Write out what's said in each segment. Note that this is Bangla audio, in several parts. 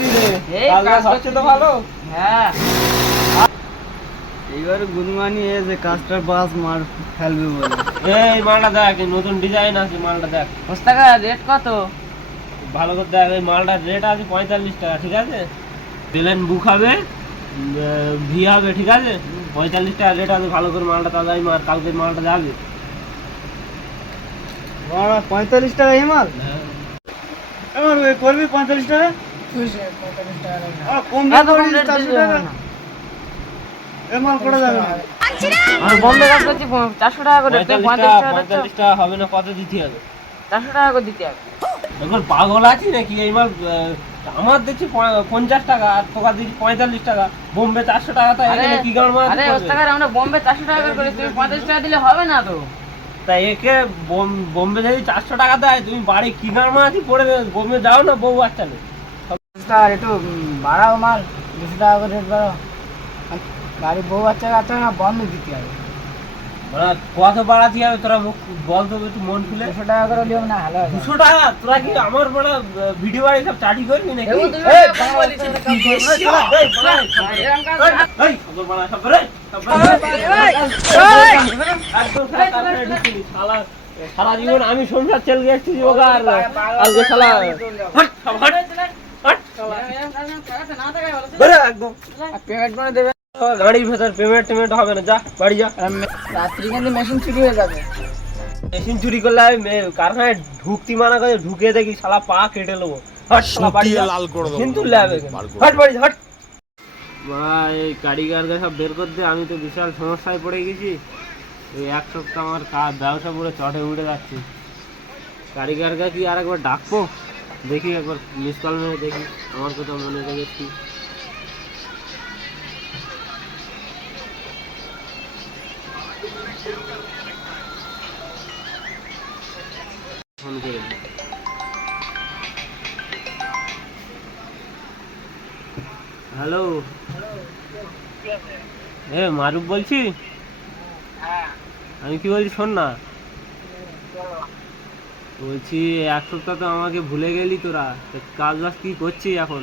করছিস রে? কাজ হচ্ছে তো ভালো? হ্যাঁ। এইবার গুনমানি এ যে কাজটা বাস মার ফেলবে বলে। এই মালটা দেখ, নতুন ডিজাইন আছে, মালটা দেখ। টাকা রেট কত? ভালো করে দেখ, এই মালটার রেট আছে 45 টাকা, ঠিক আছে? প্লেন বুক হবে, ভি হবে, ঠিক আছে? 45 টাকা রেট আছে, ভালো করে মালটা তাড়াতাড়ি মার, কালকে মালটা যাবে। 45 টাকা এই মাল? এবার করবি 45 টাকা? কম করিস 400 টাকা। এই মাল করা যাবে না। আর বম্বে কাজ করছি 400 টাকা করে, 45 টাকা হবে না, কত দিতে হবে? 400 টাকা করে দিতে হবে। এখন পাগল আছি নাকি? এই মাল আমার দেখছি 50 টাকা, আর তোকা দিচ্ছি 45 টাকা। বোম্বে 400 টাকা, তাই এখানে কি গান মার? আরে ওস্তাদ, আমরা বোম্বে 400 টাকা করে করি, তুমি 45 টাকা দিলে হবে না তো? তাই একে বোম্বে যদি 400 টাকা দেয়, তুমি বাড়ি কি গান মারাচ্ছি পড়ে বোম্বে যাও না, বউ বাচ্চা নেই। আর একটু বাড়াও মাল, 200 টাকা করে রেট বাড়াও। গাড়ি বউ বাচ্চা কাচ্চা না বন্ধ দিতে হবে। কত বাড়াতে হবে তোরা মুখ বল তো একটু, মন খুলে। 200 টাকা করে লিও না, হ্যালো 200 টাকা? তোরা কি আমার বড় ভিডিও বাড়ি সব চাটি করবি নাকি? সারা জীবন আমি সংসার চল গেছি, কালকে শালা একদম পেমেন্ট করে দেবে। গাড়ির ভেতর পেমেন্ট হবে না, যা বাড়ি যা। রাত্রি কিন্তু মেশিন চুরি হয়ে যাবে। মেশিন চুরি করলে আমি কারখানায় ঢুকতি মানা করে, ঢুকে দেখি শালা পা কেটে নেবো। হট শালা বাড়ি যা, কিন্তু ল্যাবে হট বাড়ি হট। এই কারিগরকে সব বের করতে আমি তো বিশাল সমস্যায় পড়ে গেছি। এই এক সপ্তাহ আমার ব্যবসা পুরো চটে উঠে যাচ্ছে। কারিগরকে কি আর একবার ডাকবো? দেখি একবার মিস কল মেরে দেখি, আমার কথা মনে রেখেছি। ফোন করে দিই। হ্যালো, মারুফ বলছি। আমি কি বলছি শোন না, বলছি এক সপ্তাহ তো আমাকে ভুলে গেলি তোরা, কাজ বাজ কি করছিস এখন?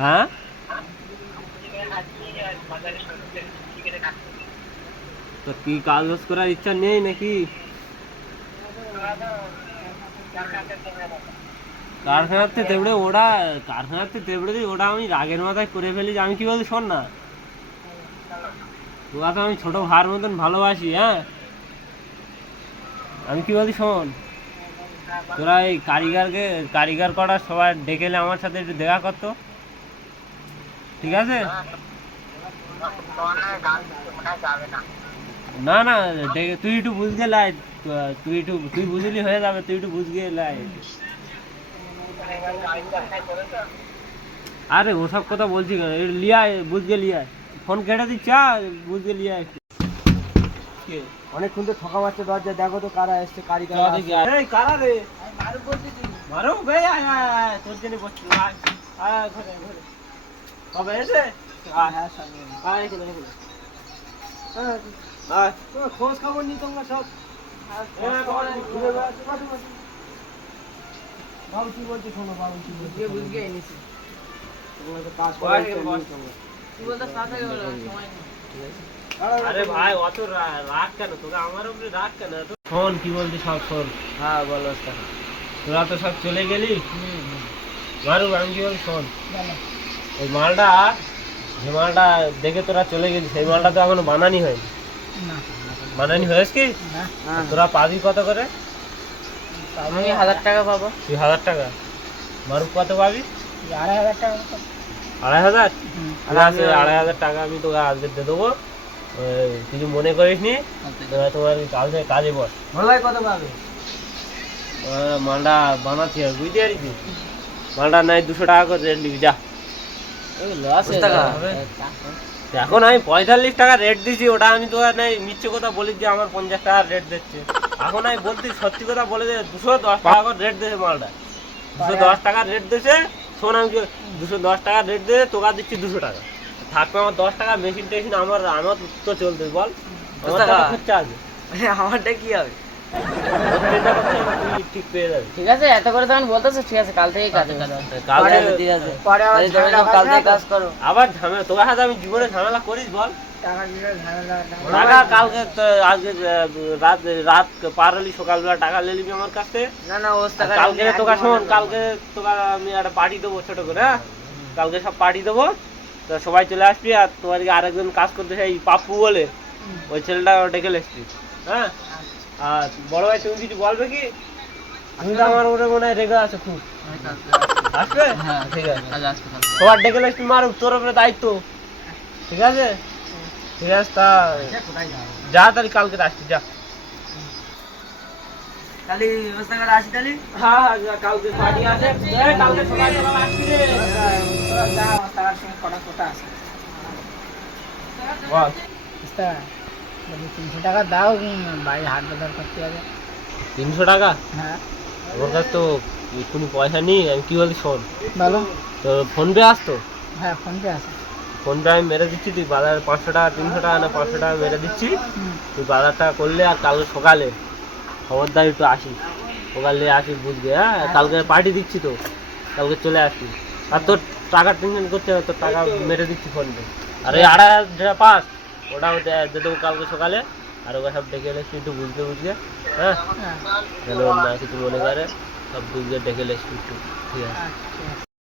হ্যাঁ, তো কি কাজ বাজ করার ইচ্ছা নেই নাকি? কারখানাতে তেবড়ে ওটা আমি রাগের মাথায় করে ফেলি। আমি কি বলছি শোন না, তোরা তো আমি ছোট ভাইয়ের মতন ভালোবাসি। হ্যাঁ, আমি কি বলছি শোন, তোরা এই কারিগর করা সবাই ডেকেলে আমার সাথে একটু দেখা করতো, ঠিক আছে? না না, তুই একটু বুঝতে লাই, তুই বুঝলি হয়ে যাবে, তুই একটু বুঝতে লাই। আরে ওসব কথা বলছি কেন, লিয়ায় বুঝতে লিয়ায়, ফোন কেটে দিচ্ছি, বুঝতে লিয়ায়। অনেকক্ষণ তো ঠকা মারছে দরজা, দেখো তো কারা এসছে। কারিগর কারা রে? মারো ভাই, তোর জন্য বসছি। কবে এসে? খোঁজ খবর নি তোমরা সব। বাবু কি বলছে শোনো, বাবু কি বলছে বুঝিয়ে এনেছি। তোমরা তো কাজ করে আরে ভাই অত রাগ কেন তোকে, আমার উপরে রাগ কেন? শোন কি বলছি সব শোন। হ্যাঁ বলো। তোরা তো সব চলে গেলি। মারু, আমি কি বলছি শোন, ওই মালটা, যে মালটা দেখে তোরা চলে গেছিস, সেই মালটা তো এখনো বানানি হয়নি। বানানি হয়েছে কি? তোরা পাবি কত করে? আমি 1000 টাকা পাবো। তুই 1000 টাকা? মারুফ কত পাবি? 2500 টাকা। 2500? 2500 টাকা আমি তোকে আজকে দিয়ে দেবো, কিছু মনে করিস নি। তোমার কালকে কাজে বস। ভাই কত পাবে? মালটা বানাচ্ছি আর বুঝতে পারিস, মালটা নাই 200 টাকা করে রেট নিবি, যা। এখন আমি 45 টাকা রেট দিচ্ছি, ওটা আমি তো আর নাই মিথ্যে কথা বলি যে আমার 50 টাকার রেট দিচ্ছে। এখন আমি বলতে সত্যি কথা বলে যে 210 টাকা করে রেট দিয়েছে মালটা, 210 টাকার রেট দিয়েছে। শোন, আমি 210 টাকার রেট দিয়ে তোকা দিচ্ছি 200 টাকা, থাকবে আমার 10 টাকা। মেশিন টেশিন আমার তো চলতে বল, আমার টাকা খরচা আছে। আমারটা কি হবে? চিন্তা করছিস না, তুই ঠিক পেয়ে যাবি। ঠিক আছে, এত করে তখন বলতেছো, ঠিক আছে কাল থেকেই কাজে কাজ কালকে ঠিক আছে, পরে আবার তাহলে তুমি ঝামেলা সব কাল বাঁধবে থেকে না কাজ তো? করো। আবার ঝামেলা, তোর সাথে আমি জীবনে ঝামেলা করিস বল? টাকা দিলে ঝামেলা টাকা কালকে আজকে রাত রাত পার হলি সকালবেলা টাকা নিয়ে নিবি আমার কাছ থেকে। না না ওস আর টাকা কালকে তোকে শোন, কালকে তোকে আমি একটা পার্টি দেবো ছোট করে, হ্যাঁ? কালকে সব পার্টি দেবো, তো সবাই চলে আসবি। আর তোমার দিকে আরেকজন কাজ করতে সেই পাপ্পু বলে, ওই ছেলেটা ডেকে এসছি, হ্যাঁ? আর বড় ভাই তুমি কিছু বলবে কি? তুমি তো আমার উপরে মনে হয় রেগে আছো খুব। আসবে? হ্যাঁ ঠিক আছে, কাজ আসবে কাল। সবার ডেকে এসছি, মার তোর উপরে দায়িত্ব, ঠিক আছে? ঠিক আছে, তা যা তাহলে কালকে আসছি, যা। কালি ব্যবস্থা করে আসি তাহলে। হ্যাঁ হ্যাঁ, কালকে পার্টি আছে, কালকে সকাল সকাল আসবি রে। যা আমার টাকার সঙ্গে কটা কোটা আছে বল। বুঝতে যদি 300 টাকা দাও বাইরে হাট বাজার করতে হবে। 300 টাকা? হ্যাঁ আমার কাছে তো কোনো পয়সা নেই। আমি কি বলি শোন, বলো। তো ফোনপে আসতো, হ্যাঁ ফোনপে আছে। ফোনপে আমি মেরে দিচ্ছি, তুই বাজার 500 টাকা 300 টাকা না 500 টাকা মেরে দিচ্ছি, তুই বাজারটা করলে। আর কালকে সকালে খবরদার একটু আসিস, সকালে আসিস, বুঝবি? হ্যাঁ, কালকে পার্টি দিচ্ছি তো, কালকে চলে আসবি। আর তোর টাকার টেনশন করতে হবে, তোর টাকা মেরে দিচ্ছি ফোনপে। আর ওই 2,500 যেটা পাস, ওটাও দিয়ে দেবো কালকে সকালে। আর ওকে সব ডেকে এলে একটু বুঝতে বুঝবে, হ্যাঁ, হ্যাঁ যেন না কিছু মনে করে, সব বুঝবে ডেকে এলে একটু, ঠিক আছে? আচ্ছা